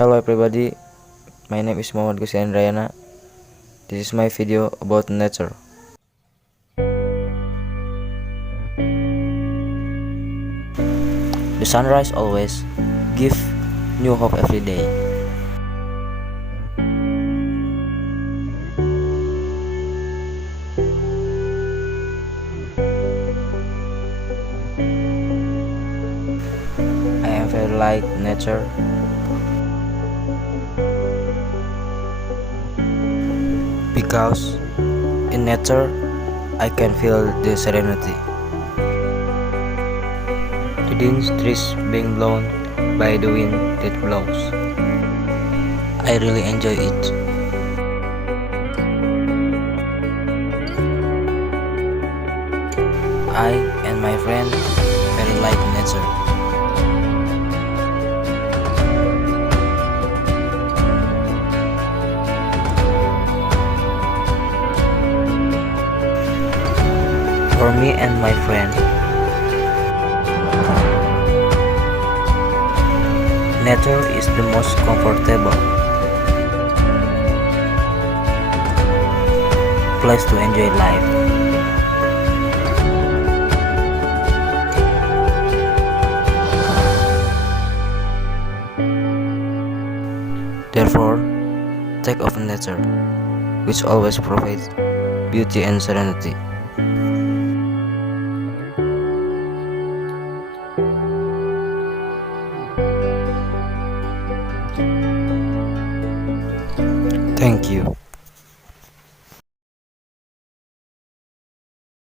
Hello everybody, my name is Muhamad Gustian. This is my video about nature. The sunrise always give new hope every day. I am very like nature because in nature I can feel the serenity. The dense trees being blown by the wind that blows. I really enjoy it. I and my friend very like nature. For me and my friend, nature is the most comfortable place to enjoy life. Therefore, take of nature, which always provides beauty and serenity.